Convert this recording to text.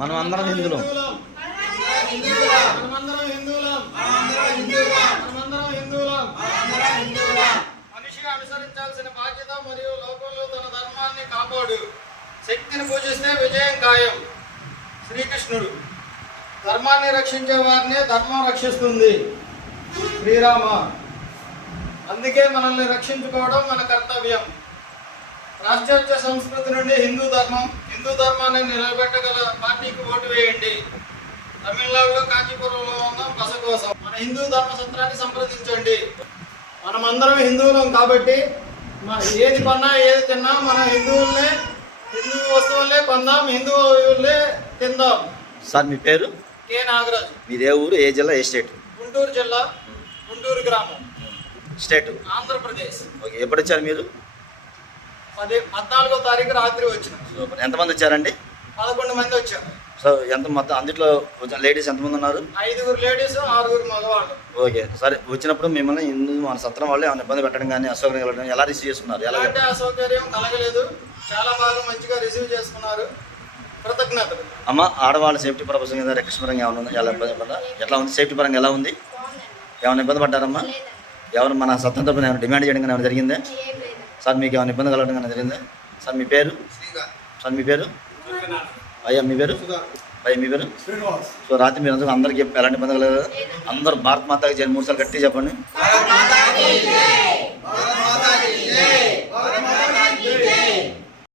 మనం అందరం హిందువులం. మనిషిగా అనుసరించాల్సిన బాధ్యత మరియు లోకంలో తన ధర్మాన్ని కాపాడు. శక్తిని పూజిస్తే విజయం ఖాయం. శ్రీకృష్ణుడు ధర్మాన్ని రక్షించే వారిని ధర్మం రక్షిస్తుంది. శ్రీరామ. అందుకే మనల్ని రక్షించుకోవడం మన కర్తవ్యం. పాశ్చాత్య సంస్కృతి నుండి హిందూ ధర్మాన్ని నిలబెట్టగల పార్టీకి ఓటు వేయండి. తమిళనాడులో కాంచీపురంలో ఉన్న బస కోసం మన హిందూ ధర్మసత్రాన్ని సంప్రదించండి. మనమందరం హిందువులం కాబట్టి ఏది కొన్నా ఏది తిన్నా మన హిందూ వస్తువులే కొందాం, హిందువులే తిందాం. సార్ మీ పేరు? కే నాగరాజు. మీది ఏ ఊరు, ఏ జిల్లా, ఏ స్టేట్? గుంటూరు జిల్లా, గుంటూరు గ్రామం, స్టేట్ ఆంధ్రప్రదేశ్. ఓకే. ఎప్పుడు వచ్చారు మీరు? 14వ తారీఖు రాత్రి వచ్చిన. ఎంతమంది వచ్చారండి? 11 మంది వచ్చారు. సో ఎంత మొత్తం అందులో లేడీస్ ఎంతమంది ఉన్నారు? 5 లేడీస్, 6 మగవాళ్ళు. ఓకే. సరే, వచ్చినప్పుడు మిమ్మల్ని హిందూ మన సత్రం వాళ్ళు ఏమైనా ఇబ్బంది పెట్టడం కానీ అసౌకర్యం కలగడం ఎలా రిసీవ్ చేసుకున్నారు? ఎలాంటి అసౌకర్యం కలగలేదు. చాలా బాగా మంచిగా రిసీవ్ చేసుకున్నారు. కృతజ్ఞతలు. అమ్మ, ఆడవాళ్ళ సేఫ్టీ పర్పస్ మీద రక్షణ పరంగా ఏమైనా ఉంది? ఎలా ఇబ్బంది పడ్డా? ఎట్లా ఉంది? సేఫ్టీ పరంగా ఎలా ఉంది? ఏమైనా ఇబ్బంది పడ్డారమ్మా? ఎవరు మన సత్రం తరపున ఏమైనా డిమాండ్ చేయడం కానీ ఏమైనా జరిగిందే? సార్ మీకు ఏమైనా ఇబ్బంది కలగడం కానీ జరిగిందా? సార్ మీ పేరు? సార్ మీ పేరు? అయ్యా మీ పేరు? అయ్యా మీ పేరు? సో రాత్రి మీరు అందరికీ ఎలాంటి ఇబ్బంది కలగలేదు? అందరూ భారత్ మాతాకి 3 సార్లు గట్టి చెప్పండి.